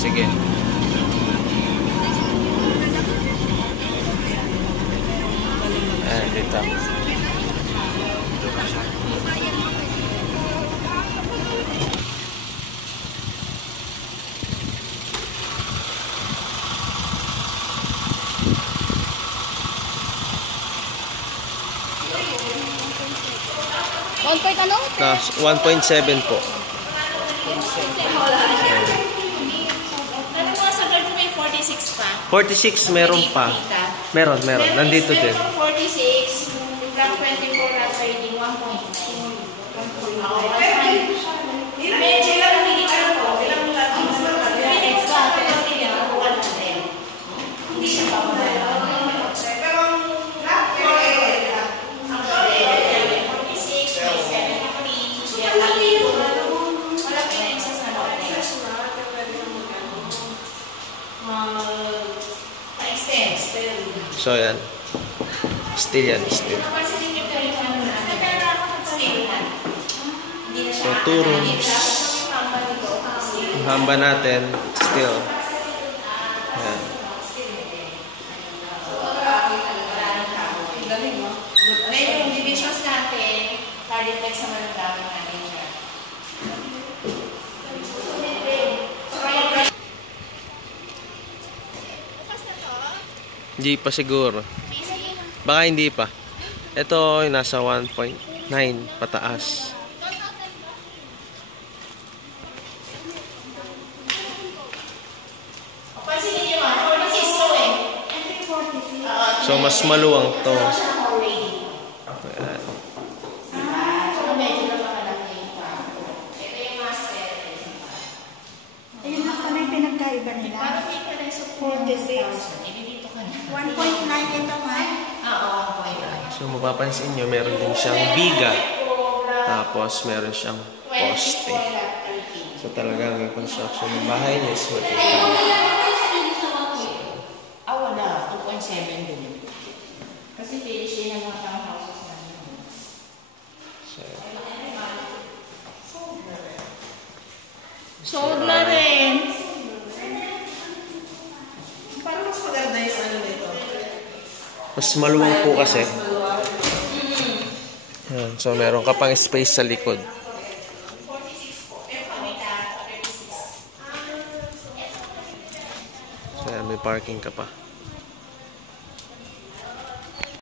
Sige. Dito. 1.7 po. Ano mo sa guard may 46 pa? 46 meron pa. Meron. Nandito din. 46, yung Black 24 at trading 1.9. Medyo lang hindi ko. Ilang exact. Hindi siya pa mo. So yan. Still yan. So 2 rooms. Ang hamba natin still. Yan. May yung divisions natin, cardiplex naman ang gamit natin siya. Hindi pa siguro. Baka hindi pa. Ito ay nasa 1.9 pataas. So mas maluwang to. Ayan. Ayun lang pala yung pinagkaiba nila. 46. 1.9 ito man. Oo, 1.9. So mapapansin nyo, meron din siyang biga. Tapos meron siyang poste. So talagang yung construction ng bahay niya is matibay. Wala. 2.7 din. Kasi finish din ang mga townhouses namin. Sold na rin. Parang mas maganda yung ano nito. Mas maluwang po kasi. Yan. So meron ka pang space sa likod. So yan, may parking ka pa.